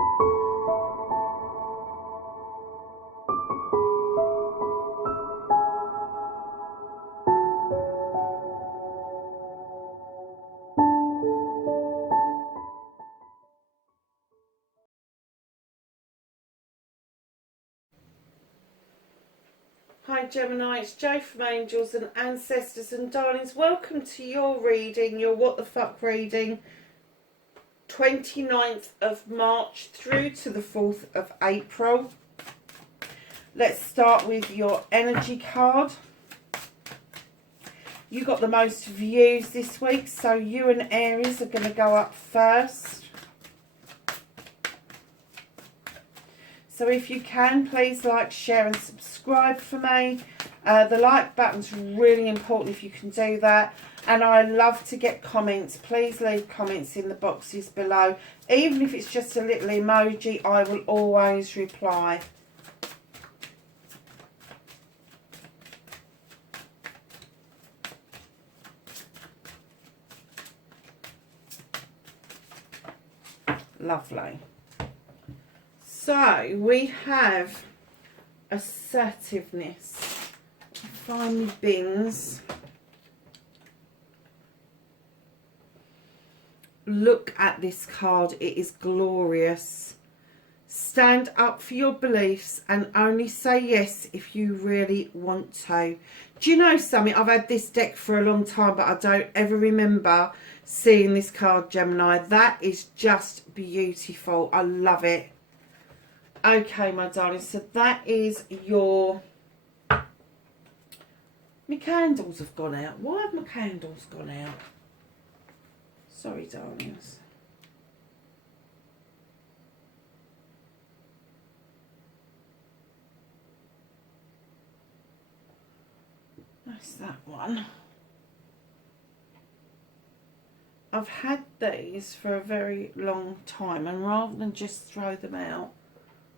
Hi Gemini, it's Jo from Angels and Ancestors and Darlings. Welcome to your reading, your What the Fuck reading, 29th of March through to the 4th of April. Let's start with your energy card. You got the most views this week, so you and Aries are going to go up first. So if you can, please like, share and subscribe for me. The like button's really important if you can do that. And I love to get comments. Please leave comments in the boxes below. Even if it's just a little emoji, I will always reply. Lovely. So we have assertiveness. Find me bins. Look at this card. It is glorious. Stand up for your beliefs and only say yes if you really want to. Do you know something? I've had this deck for a long time, but I don't ever remember seeing this card, Gemini. That is just beautiful. I love it. Okay, my darling, so that is your... My candles have gone out. Why have my candles gone out? Sorry, darlings. That's that one. I've had these for a very long time, and rather than just throw them out,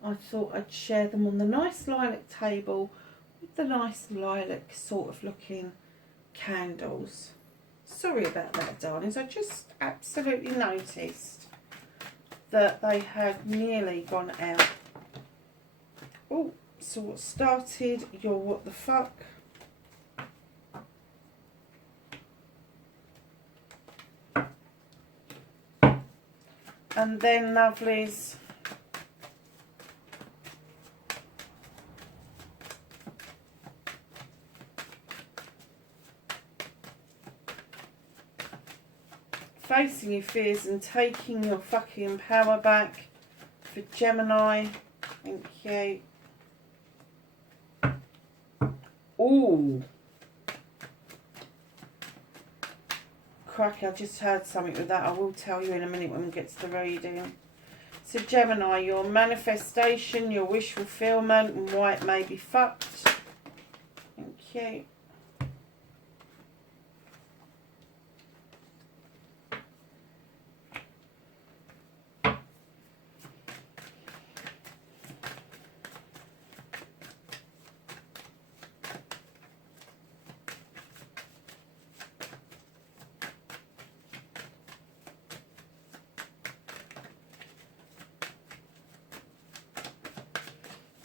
I thought I'd share them on the nice lilac table with the nice lilac sort of looking candles. Sorry about that, darlings. I just absolutely noticed that they had nearly gone out. Oh, so what started your what the fuck? And then, lovelies, facing your fears and taking your fucking power back for Gemini. Thank you. Ooh. Cracky, I just heard something with that. I will tell you in a minute when we get to the reading. So Gemini, your manifestation, your wish fulfillment and why it may be fucked. Thank you.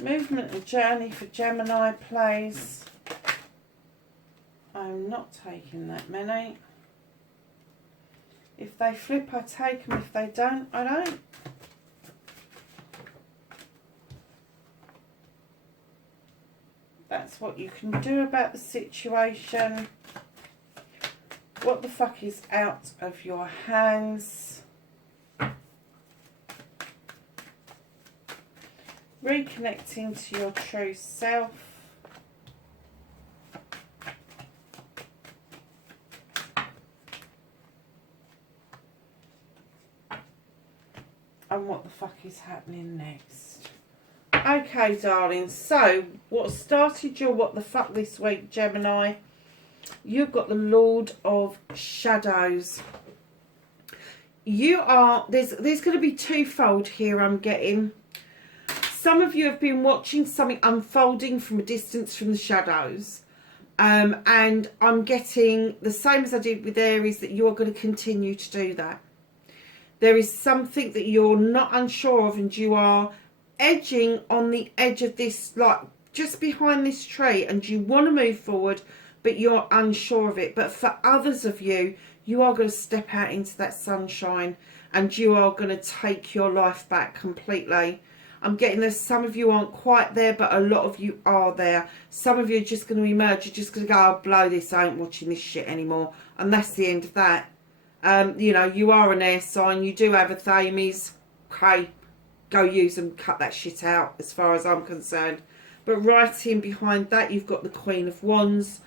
Movement and journey for Gemini, please. I'm not taking that many. If they flip, I take them. If they don't, I don't. That's what you can do about the situation. What the fuck is out of your hands? Reconnecting to your true self. And what the fuck is happening next? Okay, darling. So, what started your what the fuck this week, Gemini? You've got the Lord of Shadows. You are... There's going to be twofold here, I'm getting. Some of you have been watching something unfolding from a distance from the shadows. And I'm getting the same as I did with Aries, that you are going to continue to do that. There is something that you're not unsure of, and you are edging on the edge of this, like just behind this tree, and you want to move forward, but you're unsure of it. But for others of you, you are going to step out into that sunshine, and you are going to take your life back completely. I'm getting there. Some of you aren't quite there, but a lot of you are there. Some of you are just going to emerge. You're just going to go, I'll blow this. I ain't watching this shit anymore. And that's the end of that. You know, you are an air sign. You do have a thames. Okay, go use them. Cut that shit out as far as I'm concerned. But right in behind that, you've got the Queen of Wands.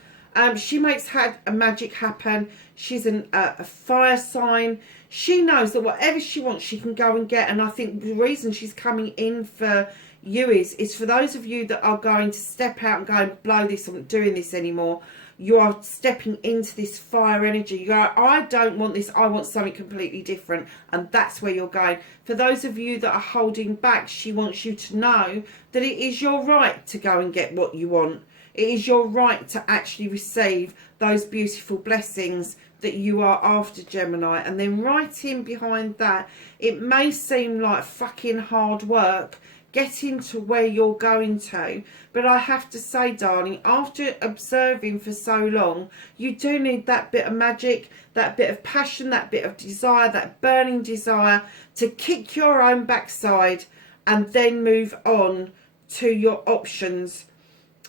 She makes a magic happen. She's a fire sign. She knows that whatever she wants, she can go and get. And I think the reason she's coming in for you is for those of you that are going to step out and go and blow this, I'm not doing this anymore. You are stepping into this fire energy. You go, I don't want this. I want something completely different. And that's where you're going. For those of you that are holding back, she wants you to know that it is your right to go and get what you want. It is your right to actually receive those beautiful blessings that you are after, Gemini. And then right in behind that, it may seem like fucking hard work getting to where you're going to, but I have to say, darling, after observing for so long, you do need that bit of magic, that bit of passion, that bit of desire, that burning desire to kick your own backside and then move on to your options.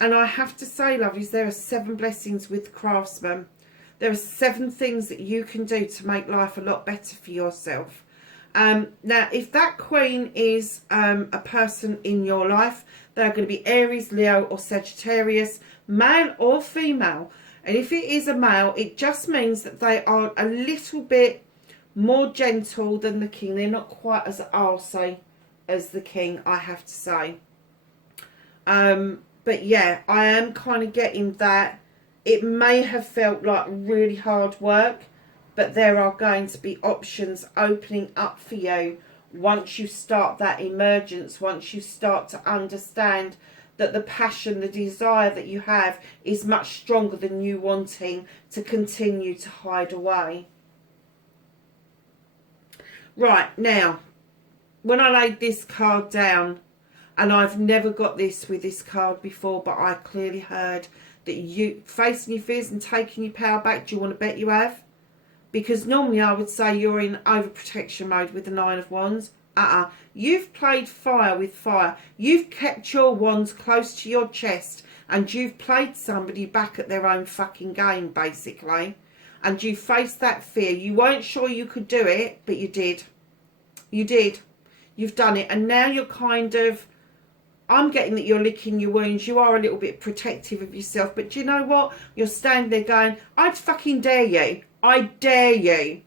And I have to say, lovelies, there are 7 blessings with Craftsman. There are 7 things that you can do to make life a lot better for yourself. Now, if that Queen is a person in your life, they're going to be Aries, Leo or Sagittarius, male or female. And if it is a male, it just means that they are a little bit more gentle than the King. They're not quite as arsey as the King, I have to say. But yeah, I am kind of getting that. It may have felt like really hard work, but there are going to be options opening up for you once you start that emergence, once you start to understand that the passion, the desire that you have is much stronger than you wanting to continue to hide away. Right, now, when I laid this card down, and I've never got this with this card before, but I clearly heard that you facing your fears and taking your power back. Do you want to bet you have? Because normally I would say you're in overprotection mode with the 9 of Wands. You've played fire with fire. You've kept your wands close to your chest, and you've played somebody back at their own fucking game, basically. And you faced that fear. You weren't sure you could do it, but you did. You did. You've done it. And now you're kind of, I'm getting that you're licking your wounds. You are a little bit protective of yourself. But do you know what? You're standing there going, I'd fucking dare you. I dare you.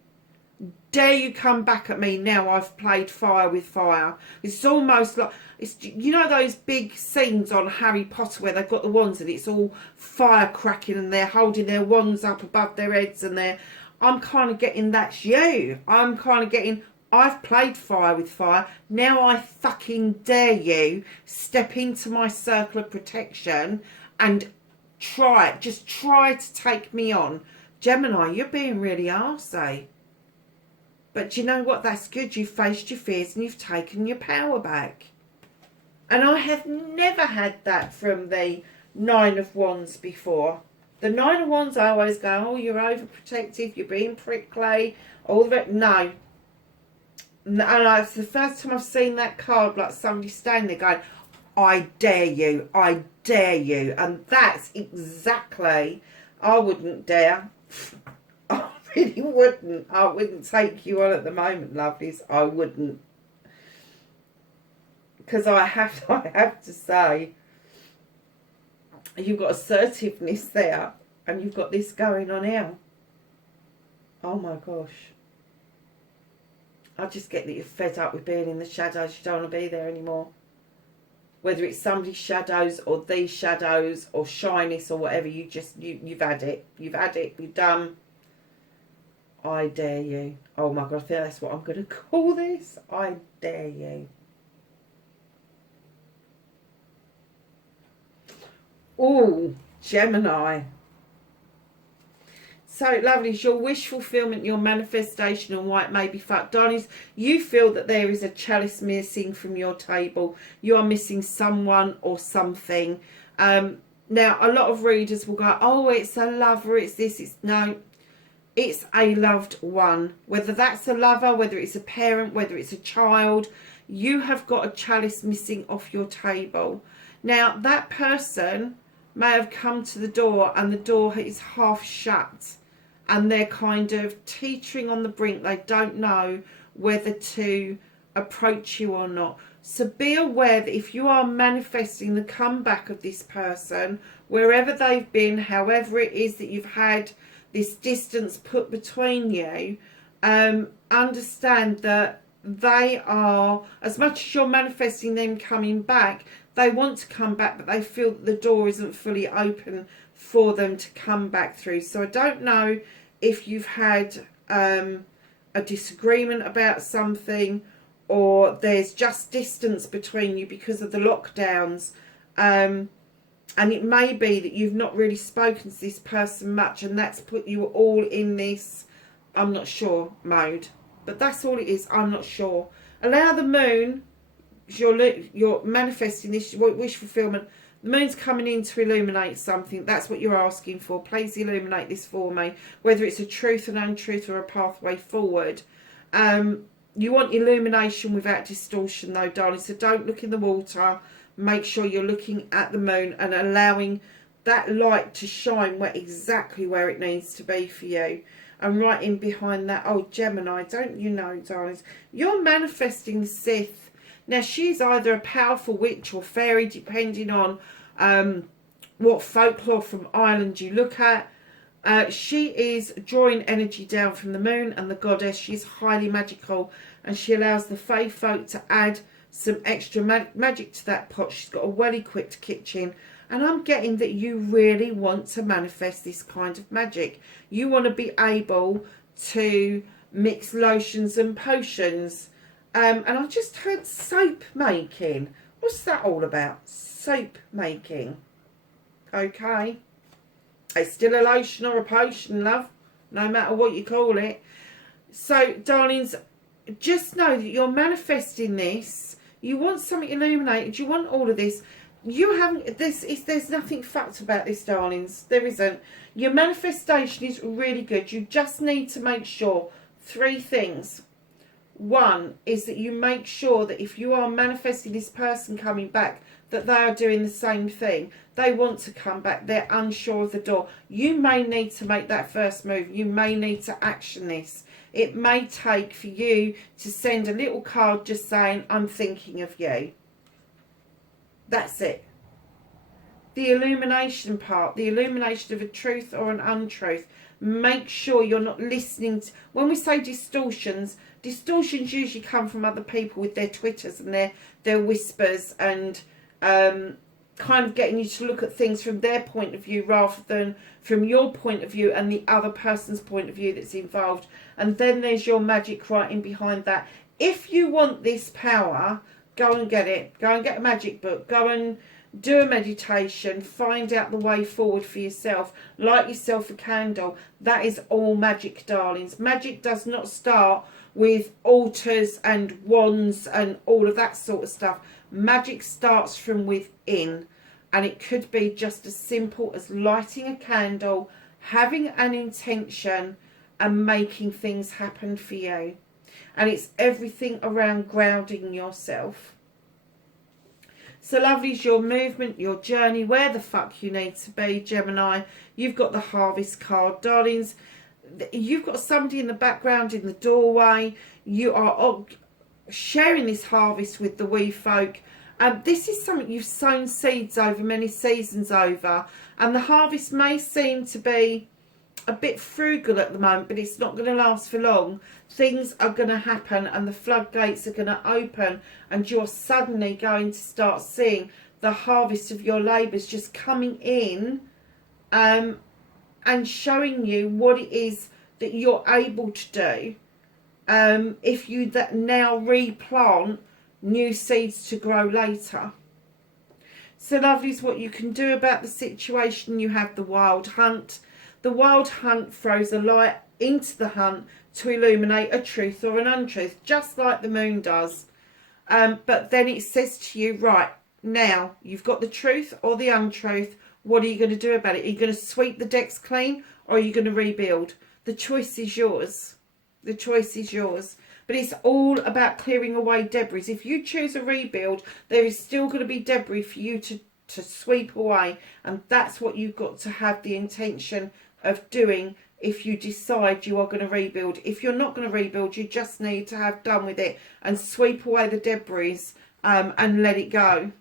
Dare you come back at me now I've played fire with fire. It's almost like, it's, you know those big scenes on Harry Potter where they've got the wands and it's all fire cracking and they're holding their wands up above their heads and they're, I'm kind of getting that's you. I'm kind of getting, I've played fire with fire. Now I fucking dare you step into my circle of protection and try it. Just try to take me on. Gemini, you're being really arsey. But you know what? That's good. You've faced your fears and you've taken your power back. And I have never had that from the 9 of Wands before. The 9 of Wands, I always go, oh, you're overprotective, you're being prickly, all of it. No. And it's the first time I've seen that card, like somebody standing there going, I dare you, I dare you. And that's exactly, I wouldn't dare. I really wouldn't. I wouldn't take you on at the moment, lovelies. I wouldn't. Because I have to say, you've got assertiveness there, and you've got this going on here. Oh my gosh. I just get that you're fed up with being in the shadows. You don't want to be there anymore. Whether it's somebody's shadows or these shadows or shyness or whatever, you've had it. You've had it. You're done. I dare you. Oh my God, I think that's what I'm going to call this. I dare you. Oh, Gemini. So, lovelies, your wish fulfillment, your manifestation, and why it may be fucked. Darlings, you feel that there is a chalice missing from your table. You are missing someone or something. Now, a lot of readers will go, oh, it's a lover, it's this, it's... No, it's a loved one. Whether that's a lover, whether it's a parent, whether it's a child, you have got a chalice missing off your table. Now, that person may have come to the door and the door is half shut and they're kind of teetering on the brink. They don't know whether to approach you or not. So be aware that if you are manifesting the comeback of this person, wherever they've been, however it is that you've had this distance put between you, understand that they are, as much as you're manifesting them coming back, they want to come back, but they feel that the door isn't fully open for them to come back through. So I don't know if you've had a disagreement about something, or there's just distance between you because of the lockdowns. And it may be that you've not really spoken to this person much, and that's put you all in this I'm not sure mode. But that's all it is, I'm not sure. Allow the moon, you're manifesting this wish fulfillment. The moon's coming in to illuminate something. That's what you're asking for. Please illuminate this for me. Whether it's a truth, an untruth, or a pathway forward. You want illumination without distortion though, darling. So don't look in the water. Make sure you're looking at the moon and allowing that light to shine exactly where it needs to be for you. And right in behind that, oh, Gemini, don't you know, darlings, you're manifesting the Sith. Now, she's either a powerful witch or fairy, depending on what folklore from Ireland you look at. She is drawing energy down from the moon and the goddess. She's highly magical, and she allows the fae folk to add some extra magic to that pot. She's got a well-equipped kitchen. And I'm getting that you really want to manifest this kind of magic. You want to be able to mix lotions and potions. And I just heard soap making. What's that all about? Soap making. Okay. It's still a lotion or a potion, love. No matter what you call it. So, darlings, just know that you're manifesting this. You want something illuminated. You want all of this. You haven't, there's nothing fucked about this, darlings. There isn't. Your manifestation is really good. You just need to make sure 3 things. One is that you make sure that if you are manifesting this person coming back, that they are doing the same thing. They want to come back. They're unsure of the door. You may need to make that first move. You may need to action this. It may take for you to send a little card just saying, I'm thinking of you. That's it. The illumination part, the illumination of a truth or an untruth. Make sure you're not listening to, when we say distortions usually come from other people with their twitters and their whispers and kind of getting you to look at things from their point of view rather than from your point of view and the other person's point of view that's involved. And then there's your magic right in behind that. If you want this power, go and get it. Go and get a magic book. Go and do a meditation. Find out the way forward for yourself. Light yourself a candle. That is all magic, darlings. Magic does not start with altars and wands and all of that sort of stuff. Magic starts from within. And it could be just as simple as lighting a candle, having an intention, and making things happen for you. And it's everything around grounding yourself. So, lovelies, your movement, your journey, where the fuck you need to be, Gemini. You've got the Harvest card. Darlings, you've got somebody in the background in the doorway. You are sharing this harvest with the wee folk. This is something you've sown seeds over many seasons over. And the harvest may seem to be a bit frugal at the moment, but it's not going to last for long. Things are going to happen and the floodgates are going to open, and you're suddenly going to start seeing the harvest of your labours just coming in and showing you what it is that you're able to do if you now replant new seeds to grow later. So, lovelies, what you can do about the situation, you have the wild hunt. The wild hunt throws a light into the hunt to illuminate a truth or an untruth, just like the moon does. But then it says to you, right, now you've got the truth or the untruth. What are you going to do about it? Are you going to sweep the decks clean, or are you going to rebuild? The choice is yours. The choice is yours. But it's all about clearing away debris. If you choose a rebuild, there is still going to be debris for you to sweep away. And that's what you've got to have the intention of doing if you decide you are going to rebuild. If you're not going to rebuild, you just need to have done with it and sweep away the debris and let it go.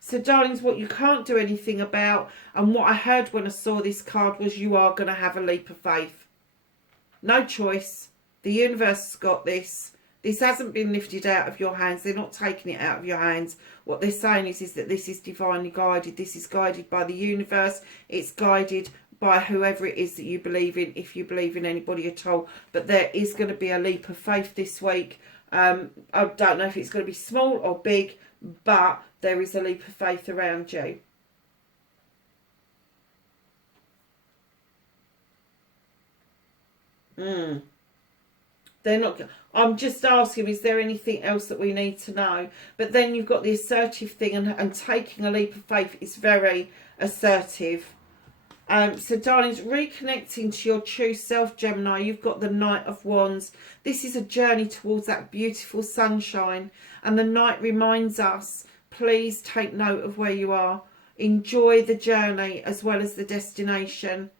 So, darlings, what you can't do anything about, and what I heard when I saw this card, was you are going to have a leap of faith. No choice. The universe has got this. This hasn't been lifted out of your hands. They're not taking it out of your hands. What they're saying is that this is divinely guided. This is guided by the universe. It's guided by whoever it is that you believe in, if you believe in anybody at all. But there is going to be a leap of faith this week. I don't know if it's going to be small or big, but there is a leap of faith around you. They're not. I'm just asking, is there anything else that we need to know? But then you've got the assertive thing, and taking a leap of faith is very assertive. So, darlings, reconnecting to your true self, Gemini, you've got the Knight of Wands. This is a journey towards that beautiful sunshine. And the Knight reminds us, please take note of where you are. Enjoy the journey as well as the destination.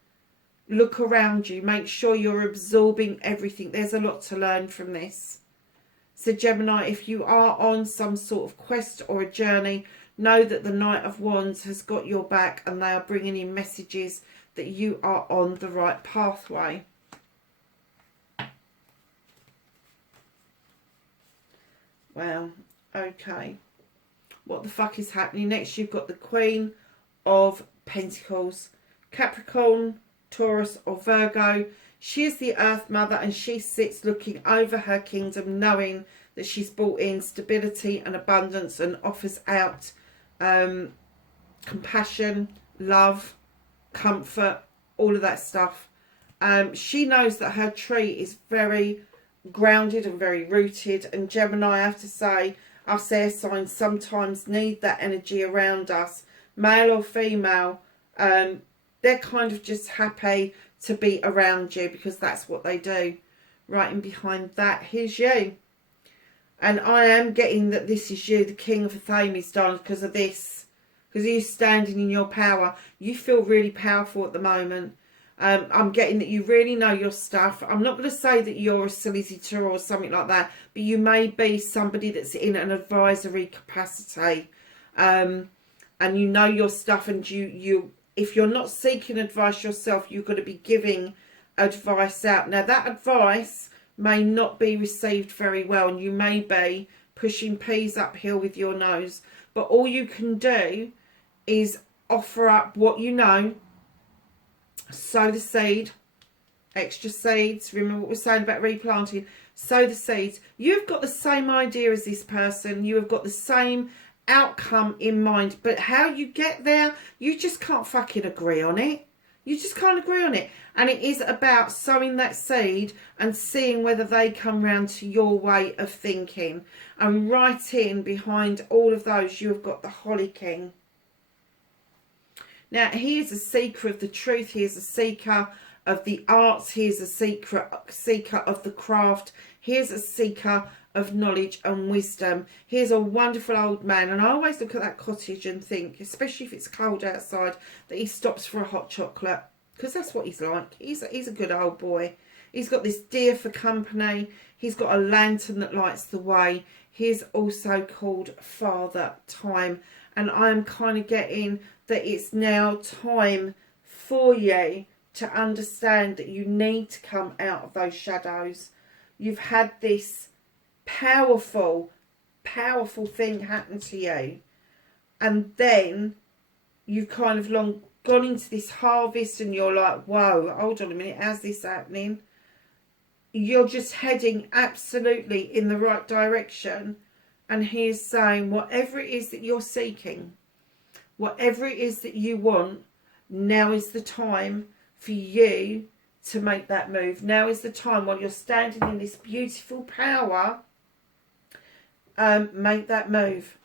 Look around you. Make sure you're absorbing everything. There's a lot to learn from this. So, Gemini, if you are on some sort of quest or a journey, know that the Knight of Wands has got your back, and they are bringing in messages that you are on the right pathway. Well, okay. What the fuck is happening next? You've got the Queen of Pentacles. Capricorn, Taurus or Virgo. She is the Earth Mother, and she sits looking over her kingdom, knowing that she's brought in stability and abundance, and offers out compassion, love, comfort, all of that stuff. She knows that her tree is very grounded and very rooted, and Gemini, I have to say, us air signs sometimes need that energy around us, male or female. They're kind of just happy to be around you because that's what they do. Right in behind that, here's you. And I am getting that this is you, the King of Athames, darling, because of this. Because you're standing in your power. You feel really powerful at the moment. I'm getting that you really know your stuff. I'm not going to say that you're a solicitor or something like that, but you may be somebody that's in an advisory capacity. And you know your stuff, and you if you're not seeking advice yourself, you're going to be giving advice out. Now, that advice may not be received very well, and you may be pushing peas uphill with your nose. But all you can do is offer up what you know, sow the seed, extra seeds. Remember what we're saying about replanting. Sow the seeds. You've got the same idea as this person. You have got the same outcome in mind, but how you get there, you just can't fucking agree on it. You just can't agree on it. And it is about sowing that seed and seeing whether they come round to your way of thinking. And right in behind all of those, you have got the Holly King. Now, he is a seeker of the truth. He is a seeker of the arts. He is a seeker of the craft. He is a seeker of knowledge and wisdom. He is a wonderful old man, and I always look at that cottage and think, especially if it's cold outside, that he stops for a hot chocolate, because that's what he's like. He's a good old boy. He's got this deer for company. He's got a lantern that lights the way. He's also called Father Time, and I am kind of getting that it's now time for you to understand that you need to come out of those shadows. You've had this powerful thing happen to you, and then you've kind of gone into this harvest, and you're like, whoa, hold on a minute, how's this happening? You're just heading absolutely in the right direction, and he is saying, whatever it is that you're seeking, whatever it is that you want, Now is the time for you to make that move. Now is the time, while you're standing in this beautiful power, make that move.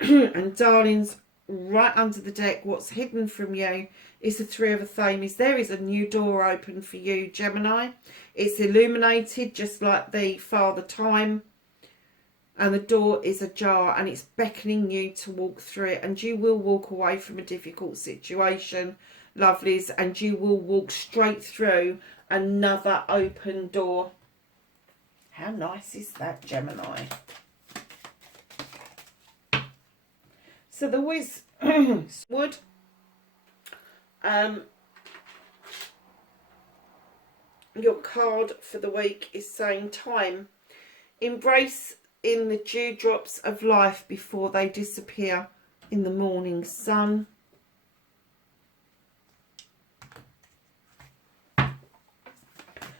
And darlings, right under the deck, what's hidden from you is the Three of Athames. There is a new door open for you, Gemini. It's illuminated just like the Father Time, and the door is ajar, and it's beckoning you to walk through it, and you will walk away from a difficult situation, lovelies, and you will walk straight through another open door. How nice is that, Gemini? So the wood, your card for the week is saying time. Embrace in the dewdrops of life before they disappear in the morning sun.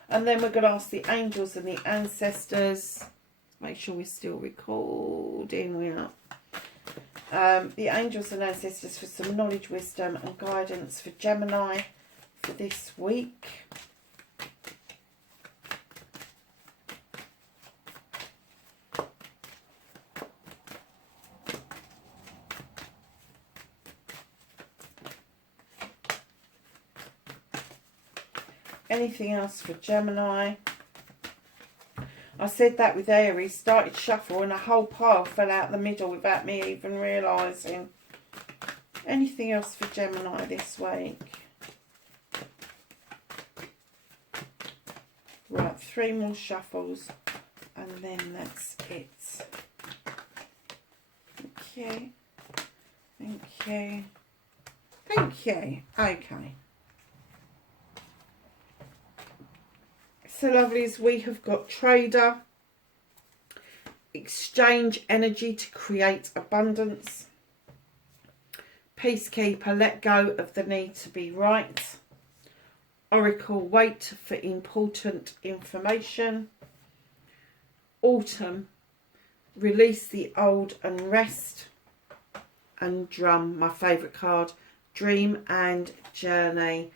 And then we're going to ask the angels and the ancestors. Make sure we're still recording. We are. The angels and ancestors for some knowledge, wisdom and guidance for Gemini for this week. Anything else for Gemini? I said that with Aries, started shuffle and a whole pile fell out the middle without me even realising. Anything else for Gemini this week? Right, 3 more shuffles and then that's it. Thank you. Thank you. Thank you. Okay. So lovelies, we have got trader, exchange energy to create abundance, peacekeeper, let go of the need to be right, oracle, wait for important information, autumn, release the old and rest, and drum, my favourite card, dream and journey.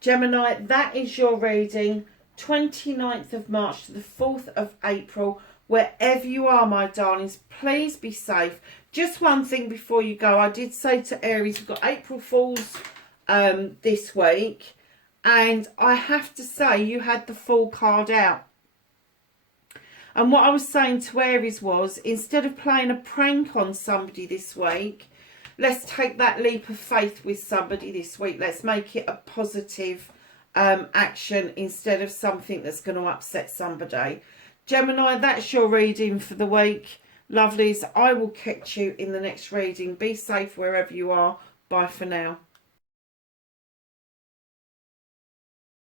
Gemini, that is your reading. 29th of March to the 4th of April. Wherever you are, my darlings, please be safe. Just one thing before you go. I did say to Aries, we've got April Fools this week. And I have to say, you had the Fool card out. And what I was saying to Aries was, instead of playing a prank on somebody this week, let's take that leap of faith with somebody this week. Let's make it a positive action instead of something that's going to upset somebody. Gemini, that's your reading for the week. Lovelies, I will catch you in the next reading. Be safe wherever you are. Bye for now.